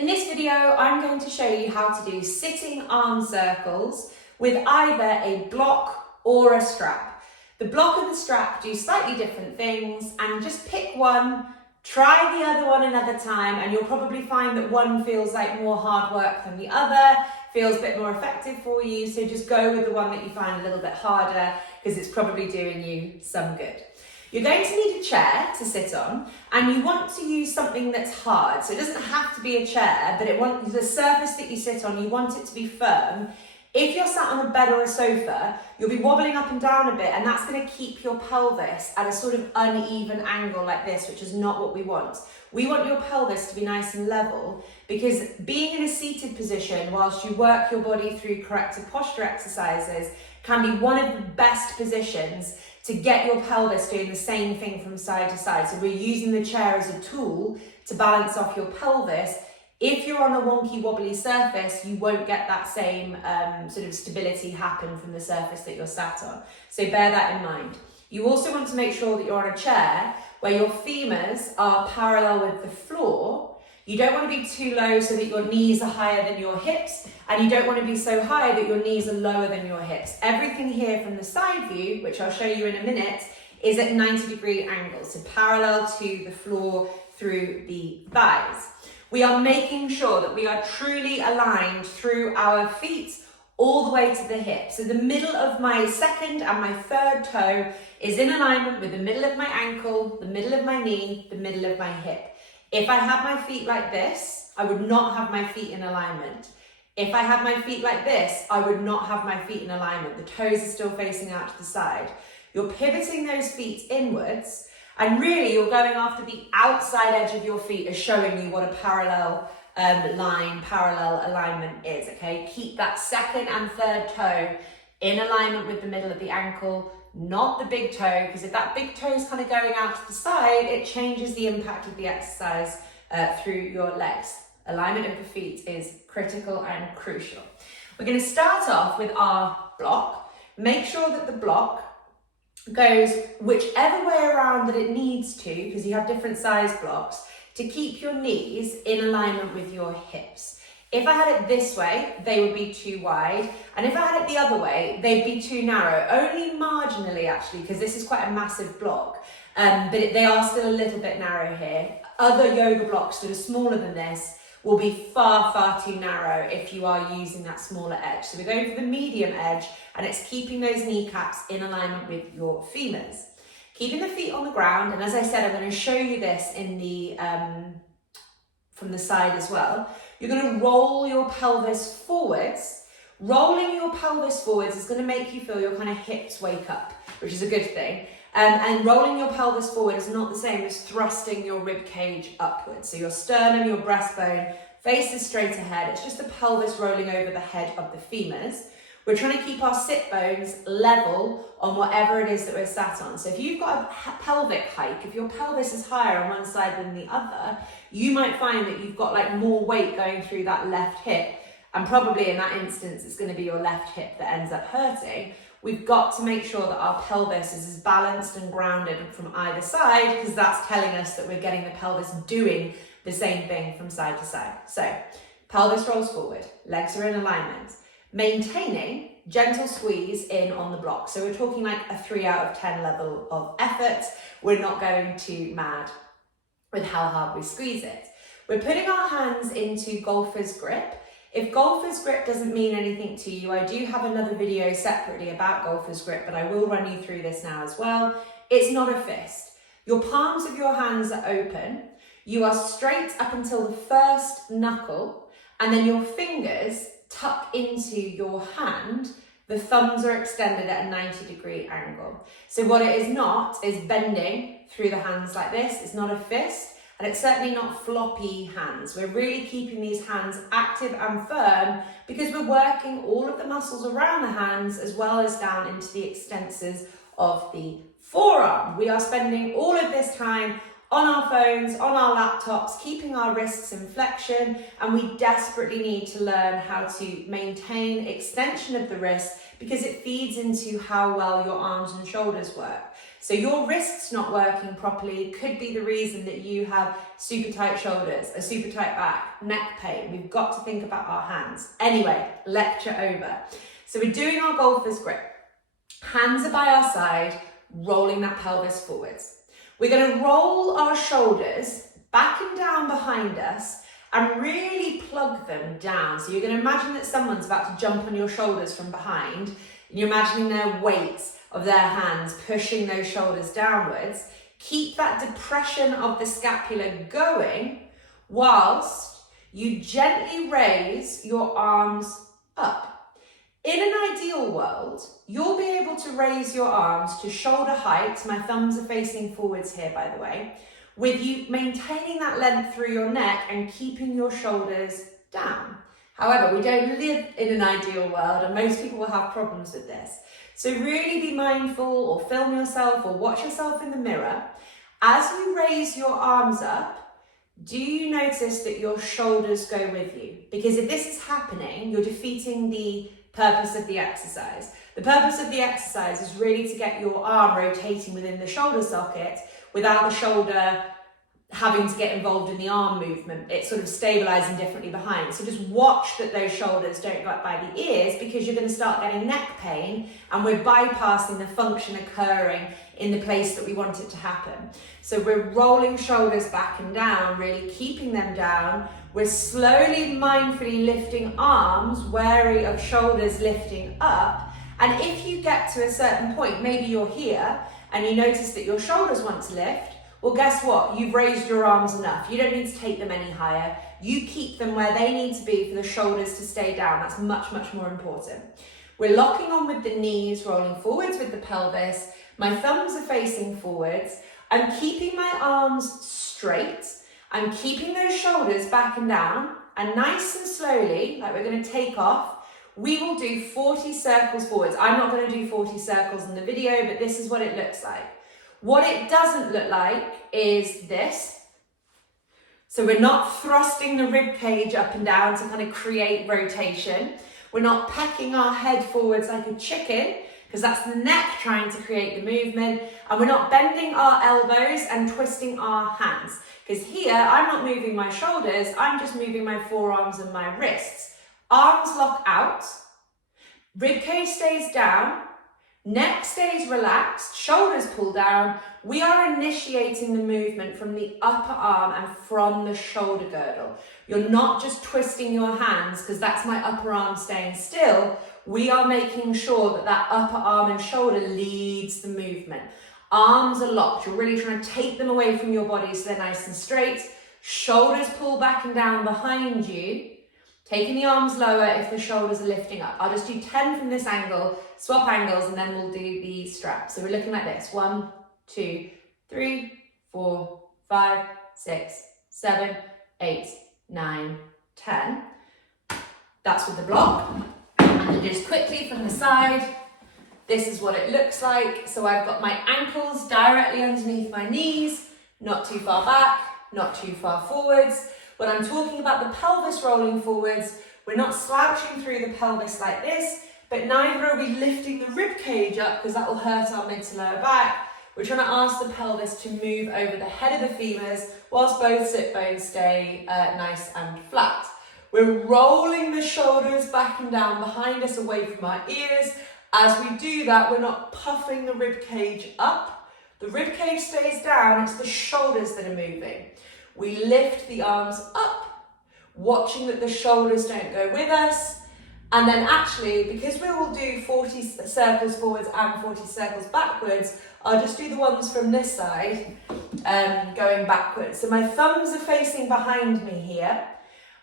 In this video, I'm going to show you how to do sitting arm circles with either a block or a strap. The block and the strap do slightly different things, and just pick one, try the other one another time, and you'll probably find that one feels like more hard work than the other, feels a bit more effective for you, so just go with the one that you find a little bit harder because it's probably doing you some good. You're going to need a chair to sit on, and you want to use something that's hard. So it doesn't have to be a chair, but the surface that you sit on, you want it to be firm. If you're sat on a bed or a sofa, you'll be wobbling up and down a bit, and that's going to keep your pelvis at a sort of uneven angle like this, which is not what we want. We want your pelvis to be nice and level, because being in a seated position whilst you work your body through corrective posture exercises can be one of the best positions to get your pelvis doing the same thing from side to side. So we're using the chair as a tool to balance off your pelvis. If you're on a wonky wobbly surface, you won't get that same sort of stability happen from the surface that you're sat on. So bear that in mind. You also want to make sure that you're on a chair where your femurs are parallel with the floor. You don't want to be too low so that your knees are higher than your hips, and you don't want to be so high that your knees are lower than your hips. Everything here from the side view, which I'll show you in a minute, is at 90-degree angles, so parallel to the floor through the thighs. We are making sure that we are truly aligned through our feet all the way to the hip. So the middle of my second and my third toe is in alignment with the middle of my ankle, the middle of my knee, the middle of my hip. If I had my feet like this, I would not have my feet in alignment. If I had my feet like this, I would not have my feet in alignment. The toes are still facing out to the side. You're pivoting those feet inwards, and really you're going after the outside edge of your feet as showing you what a parallel parallel alignment is, okay? Keep that second and third toe in alignment with the middle of the ankle, not the big toe, because if that big toe is kind of going out to the side, it changes the impact of the exercise through your legs. Alignment of the feet is critical and crucial. We're going to start off with our block. Make sure that the block goes whichever way around that it needs to, because you have different size blocks, to keep your knees in alignment with your hips. If I had it this way, they would be too wide. And if I had it the other way, they'd be too narrow. Only marginally, actually, because this is quite a massive block. But they are still a little bit narrow here. Other yoga blocks that are smaller than this will be far, far too narrow if you are using that smaller edge. So we're going for the medium edge, and it's keeping those kneecaps in alignment with your femurs. Keeping the feet on the ground, and as I said, I'm going to show you this in the from the side as well. You're going to roll your pelvis forwards. Rolling your pelvis forwards is going to make you feel your kind of hips wake up, which is a good thing. And rolling your pelvis forward is not the same as thrusting your rib cage upwards. So your sternum, your breastbone faces straight ahead. It's just the pelvis rolling over the head of the femurs. We're trying to keep our sit bones level on whatever it is that we're sat on. So if you've got a pelvic hike, if your pelvis is higher on one side than the other, you might find that you've got like more weight going through that left hip. And probably in that instance, it's going to be your left hip that ends up hurting. We've got to make sure that our pelvis is as balanced and grounded from either side, because that's telling us that we're getting the pelvis doing the same thing from side to side. So pelvis rolls forward, legs are in alignment. Maintaining gentle squeeze in on the block. So we're talking like a 3 out of 10 level of effort. We're not going too mad with how hard we squeeze it. We're putting our hands into golfer's grip. If golfer's grip doesn't mean anything to you, I do have another video separately about golfer's grip, but I will run you through this now as well. It's not a fist. Your palms of your hands are open. You are straight up until the first knuckle, and then your fingers tuck into your hand. The thumbs are extended at a 90-degree angle. So what it is not is bending through the hands like this. It's not a fist, and it's certainly not floppy hands. We're really keeping these hands active and firm because we're working all of the muscles around the hands as well as down into the extensors of the forearm. We are spending all of this time on our phones, on our laptops, keeping our wrists in flexion, and we desperately need to learn how to maintain extension of the wrist because it feeds into how well your arms and shoulders work. So your wrists not working properly could be the reason that you have super tight shoulders, a super tight back, neck pain. We've got to think about our hands. Anyway, lecture over. So we're doing our golfer's grip. Hands are by our side, rolling that pelvis forwards. We're going to roll our shoulders back and down behind us and really plug them down. So you're going to imagine that someone's about to jump on your shoulders from behind, and you're imagining their weight of their hands pushing those shoulders downwards. Keep that depression of the scapula going whilst you gently raise your arms up. In an ideal world, you'll be able to raise your arms to shoulder height. My thumbs are facing forwards here, by the way, with you maintaining that length through your neck and keeping your shoulders down. However, we don't live in an ideal world, and most people will have problems with this. So really be mindful, or film yourself or watch yourself in the mirror. As you raise your arms up, do you notice that your shoulders go with you? Because if this is happening, you're defeating the purpose of the exercise. The purpose of the exercise is really to get your arm rotating within the shoulder socket without the shoulder having to get involved in the arm movement. It's sort of stabilizing differently behind. So just watch that those shoulders don't go up by the ears, because you're going to start getting neck pain and we're bypassing the function occurring in the place that we want it to happen. So we're rolling shoulders back and down, really keeping them down. We're slowly, mindfully lifting arms, wary of shoulders lifting up. And if you get to a certain point, maybe you're here and you notice that your shoulders want to lift, well, guess what? You've raised your arms enough. You don't need to take them any higher. You keep them where they need to be for the shoulders to stay down. That's much, much more important. We're locking on with the knees, rolling forwards with the pelvis. My thumbs are facing forwards. I'm keeping my arms straight. I'm keeping those shoulders back and down. And nice and slowly, like we're going to take off, we will do 40 circles forwards. I'm not going to do 40 circles in the video, but this is what it looks like. What it doesn't look like is this. So we're not thrusting the rib cage up and down to kind of create rotation. We're not pecking our head forwards like a chicken, because that's the neck trying to create the movement. And we're not bending our elbows and twisting our hands, because here I'm not moving my shoulders, I'm just moving my forearms and my wrists. Arms lock out, rib cage stays down, neck stays relaxed, shoulders pull down. We are initiating the movement from the upper arm and from the shoulder girdle. You're not just twisting your hands because that's my upper arm staying still. We are making sure that that upper arm and shoulder leads the movement. Arms are locked. You're really trying to take them away from your body so they're nice and straight. Shoulders pull back and down behind you. Taking the arms lower if the shoulders are lifting up. I'll just do 10 from this angle, swap angles, and then we'll do the strap. So we're looking like this. 1, 2, 3, 4, 5, 6, 7, 8, 9, 10. That's with the block. And then just quickly from the side, this is what it looks like. So I've got my ankles directly underneath my knees, not too far back, not too far forwards. When I'm talking about the pelvis rolling forwards, we're not slouching through the pelvis like this, but neither are we lifting the rib cage up, because that will hurt our mid to lower back. We're trying to ask the pelvis to move over the head of the femurs whilst both sit bones stay nice and flat. We're rolling the shoulders back and down behind us, away from our ears. As we do that, we're not puffing the rib cage up. The rib cage stays down, it's the shoulders that are moving. We lift the arms up, watching that the shoulders don't go with us. And then actually, because we will do 40 circles forwards and 40 circles backwards, I'll just do the ones from this side, going backwards. So my thumbs are facing behind me here.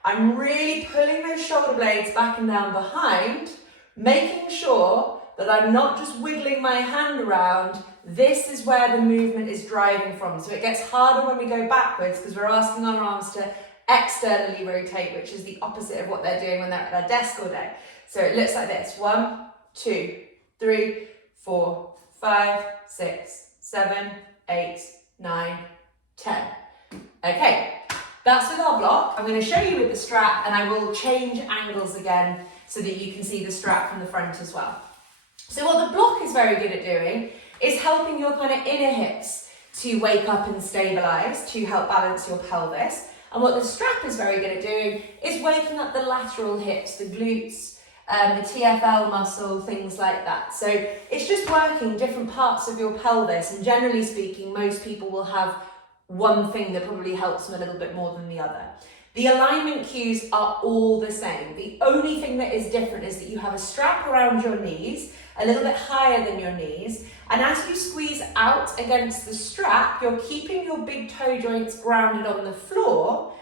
I'm really pulling those shoulder blades back and down behind, making sure that I'm not just wiggling my hand around. This is where the movement is driving from. So it gets harder when we go backwards because we're asking our arms to externally rotate, which is the opposite of what they're doing when they're at their desk all day. So it looks like this. 1, 2, 3, 4, 5, 6, 7, 8, 9, 10. Okay, that's with our block. I'm going to show you with the strap, and I will change angles again so that you can see the strap from the front as well. So what the block is very good at doing It's helping your kind of inner hips to wake up and stabilize, to help balance your pelvis. And what the strap is very good at doing is waking up the lateral hips, the glutes, the TFL muscle, things like that. So it's just working different parts of your pelvis, and generally speaking, most people will have one thing that probably helps them a little bit more than the other. The alignment cues are all the same. The only thing that is different is that you have a strap around your knees, a little bit higher than your knees, and as you squeeze out against the strap, you're keeping your big toe joints grounded on the floor,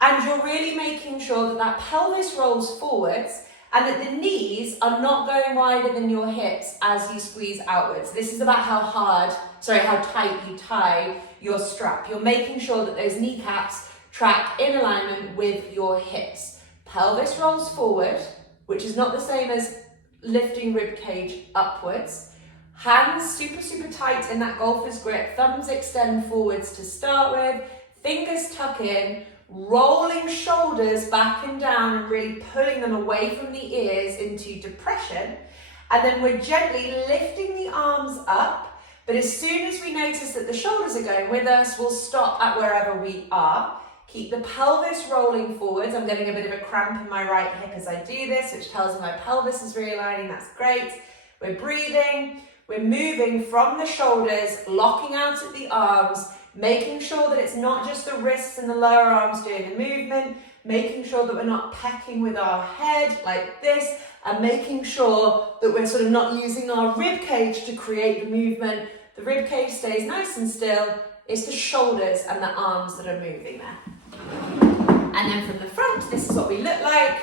and you're really making sure that that pelvis rolls forwards and that the knees are not going wider than your hips as you squeeze outwards. This is about how tight you tie your strap. You're making sure that those kneecaps track in alignment with your hips. Pelvis rolls forward, which is not the same as lifting rib cage upwards. Hands super, super tight in that golfer's grip. Thumbs extend forwards to start with. Fingers tuck in. Rolling shoulders back and down and really pulling them away from the ears into depression. And then we're gently lifting the arms up. But as soon as we notice that the shoulders are going with us, we'll stop at wherever we are. Keep the pelvis rolling forwards. I'm getting a bit of a cramp in my right hip as I do this, which tells me my pelvis is realigning. That's great. We're breathing. We're moving from the shoulders, locking out at the arms, making sure that it's not just the wrists and the lower arms doing the movement, making sure that we're not pecking with our head like this, and making sure that we're sort of not using our rib cage to create the movement. The rib cage stays nice and still. It's the shoulders and the arms that are moving there. And then from the front, this is what we look like.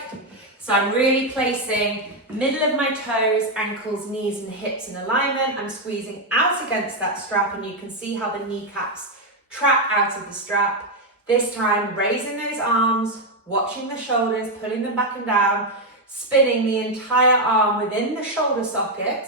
So I'm really placing middle of my toes, ankles, knees and hips in alignment. I'm squeezing out against that strap, and you can see how the kneecaps track out of the strap. This time, raising those arms, watching the shoulders, pulling them back and down, spinning the entire arm within the shoulder socket,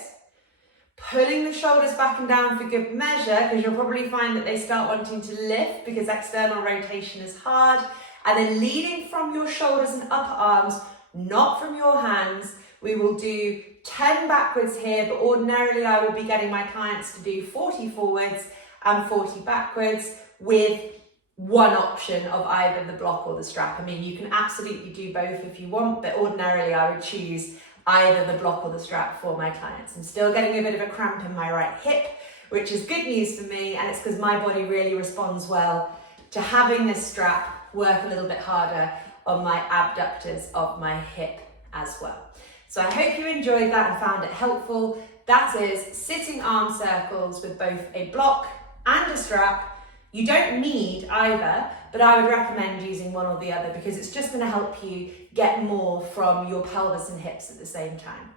pulling the shoulders back and down for good measure, because you'll probably find that they start wanting to lift because external rotation is hard. And then leading from your shoulders and upper arms, not from your hands. We will do 10 backwards here, but ordinarily I would be getting my clients to do 40 forwards and 40 backwards with one option of either the block or the strap. I mean, you can absolutely do both if you want, but ordinarily I would choose either the block or the strap for my clients. I'm still getting a bit of a cramp in my right hip, which is good news for me, and it's because my body really responds well to having this strap work a little bit harder on my abductors of my hip as well. So I hope you enjoyed that and found it helpful. That is sitting arm circles with both a block and a strap. You don't need either, but I would recommend using one or the other because it's just going to help you get more from your pelvis and hips at the same time.